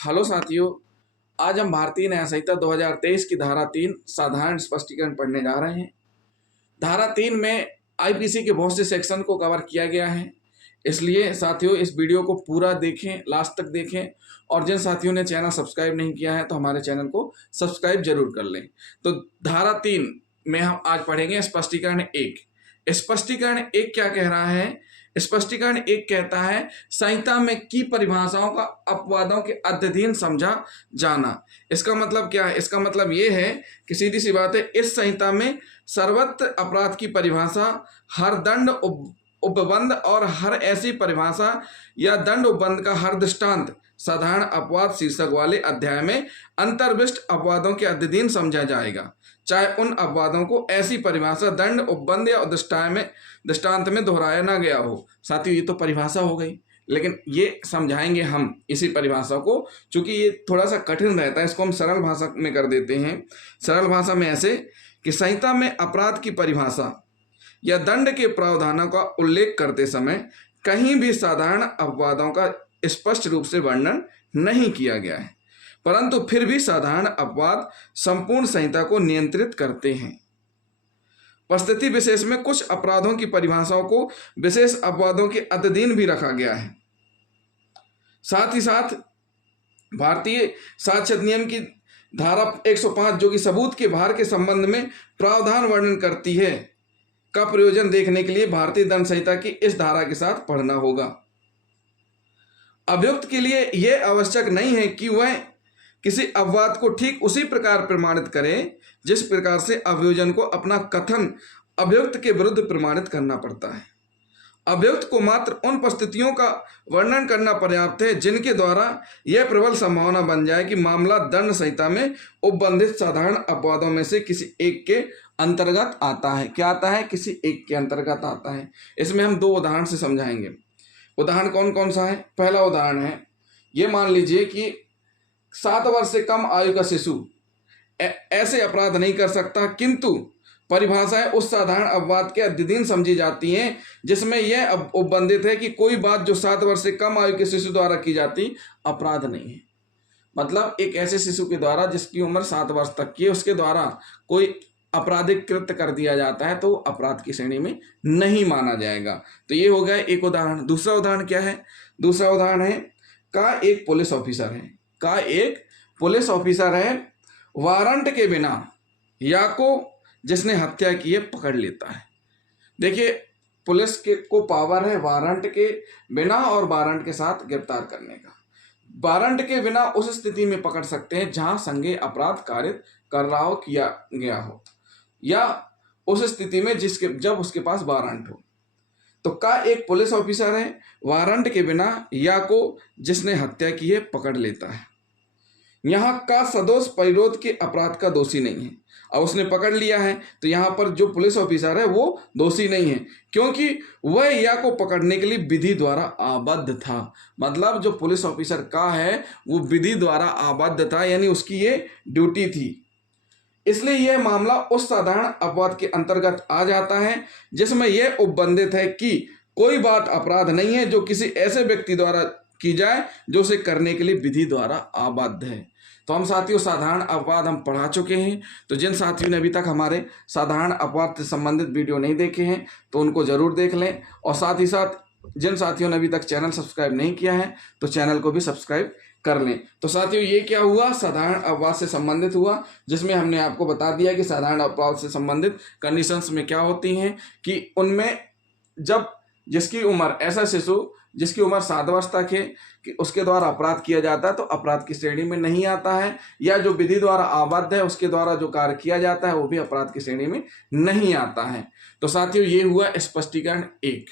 Hello साथियों, आज हम भारतीय न्याय संहिता 2023 की धारा 3 साधारण स्पष्टीकरण पढ़ने जा रहे हैं। धारा 3 में आईपीसी के बहुत से सेक्शन को कवर किया गया है, इसलिए साथियों इस वीडियो को पूरा देखें, लास्ट तक देखें। और जिन साथियों ने चैनल सब्सक्राइब नहीं किया है तो हमारे चैनल को सब्सक्राइब जरूर कर लें। तो धारा 3 में हम आज पढ़ेंगे स्पष्टीकरण 1। स्पष्टीकरण 1 क्या कह रहा है? स्पष्टीकरण 1 कहता है संहिता में की परिभाषाओं का अपवादों के अध्ययन समझा जाना। इसका मतलब क्या है? इसका मतलब ये है कि सीधी सी बात है, इस संहिता में सर्वत्र अपराध की परिभाषा, हर दंड उपबंध और हर ऐसी परिभाषा या दंड उपबंध का हर दृष्टांत साधारण अपवाद शीर्षक वाले अध्याय में अंतर्विष्ट अपवादों के अध्ययन समझा जाएगा, चाहे उन अपवादों को ऐसी परिभाषा, दंड, उपबंध या दृष्टांत में दोहराया ना गया हो। साथियों ये तो परिभाषा हो गई, लेकिन ये समझाएंगे हम इसी परिभाषा को, चूंकि ये थोड़ा सा कठिन रहता है, इसको हम सरल भाषा में कर देते हैं। सरल भाषा में ऐसे कि संहिता में अपराध की परिभाषा या दंड के प्रावधानों का उल्लेख करते समय कहीं भी साधारण अपवादों का स्पष्ट रूप से वर्णन नहीं किया गया है, परंतु फिर भी साधारण अपवाद संपूर्ण संहिता को नियंत्रित करते हैं। परिस्थिति विशेष में कुछ अपराधों की परिभाषाओं को विशेष अपवादों के अधीन भी रखा गया है। साथ ही साथ भारतीय साक्ष्य अधिनियम की धारा 105 जो कि सबूत के भार के संबंध में प्रावधान वर्णन करती है का प्रयोजन देखने के लिए भारतीय दंड संहिता की इस धारा के साथ पढ़ना होगा। अभियुक्त के लिए यह आवश्यक नहीं है कि वह किसी अपवाद को ठीक उसी प्रकार प्रमाणित करे जिस प्रकार से अभियोजन को अपना कथन अभियुक्त के विरुद्ध प्रमाणित करना पड़ता है। अभियुक्त को मात्र उन परिस्थितियों का वर्णन करना पर्याप्त है जिनके द्वारा यह प्रबल संभावना बन जाए कि मामला दंड संहिता में उपबंधित साधारण अपवादों में से किसी एक के अंतर्गत आता है। क्या आता है? किसी एक के अंतर्गत आता है। इसमें हम 2 उदाहरण से समझाएंगे। उदाहरण कौन कौन सा है? पहला उदाहरण है, ये मान लीजिए कि 7 वर्ष से कम आयु का शिशु ऐसे अपराध नहीं कर सकता, किंतु परिभाषाएं उस साधारण अपवाद के अधीन समझी जाती हैं जिसमें यह उपबंधित है कि कोई बात जो 7 वर्ष से कम आयु के शिशु द्वारा की जाती अपराध नहीं है। मतलब एक ऐसे शिशु के द्वारा जिसकी उम्र 7 वर्ष तक की है, उसके द्वारा कोई आपराधिक कृत्य कर दिया जाता है तो अपराध की श्रेणी में नहीं माना जाएगा। तो ये हो गया एक उदाहरण। दूसरा उदाहरण क्या है? दूसरा उदाहरण है का एक पुलिस ऑफिसर है वारंट के बिना या को जिसने हत्या की है पकड़ लेता है। देखिए, पुलिस को पावर है वारंट के बिना और वारंट के साथ गिरफ्तार करने का। वारंट के बिना उस स्थिति में पकड़ सकते हैं जहां संज्ञेय अपराध कारित कर रहा हो, किया गया हो, या उस स्थिति में जब उसके पास वारंट हो। तो का एक पुलिस ऑफिसर है वारंट के बिना या को जिसने हत्या की है पकड़ लेता है। यहाँ का सदोष परिरोध के अपराध का दोषी नहीं है। अब उसने पकड़ लिया है तो यहाँ पर जो पुलिस ऑफिसर है वो दोषी नहीं है, क्योंकि वह या को पकड़ने के लिए विधि द्वारा आबद्ध था। मतलब जो पुलिस ऑफिसर का है वो विधि द्वारा आबद्ध था, यानी उसकी ये ड्यूटी थी। इसलिए यह मामला उस साधारण अपवाद के अंतर्गत आ जाता है जिसमें यह उपबंधित है कि कोई बात अपराध नहीं है जो किसी ऐसे व्यक्ति द्वारा की जाए जो उसे करने के लिए विधि द्वारा आबद्ध है। तो हम साथियों साधारण अपवाद हम पढ़ा चुके हैं। तो जिन साथियों ने अभी तक हमारे साधारण अपवाद से संबंधित वीडियो नहीं देखे हैं तो उनको जरूर देख लें, और साथ ही साथ जिन साथियों ने अभी तक चैनल सब्सक्राइब नहीं किया है तो चैनल को भी सब्सक्राइब कर लें। तो साथियों ये क्या हुआ? साधारण अपवाद से संबंधित हुआ, जिसमें हमने आपको बता दिया कि साधारण अपवाद से संबंधित कंडीशंस में क्या होती हैं कि उनमें जब जिसकी उम्र, ऐसा शिशु जिसकी उम्र 7 वर्ष तक है कि उसके द्वारा अपराध किया जाता है तो अपराध की श्रेणी में नहीं आता है, या जो विधि द्वारा आबद्ध है उसके द्वारा जो कार्य किया जाता है वो भी अपराध की श्रेणी में नहीं आता है। तो साथियों ये हुआ स्पष्टीकरण 1।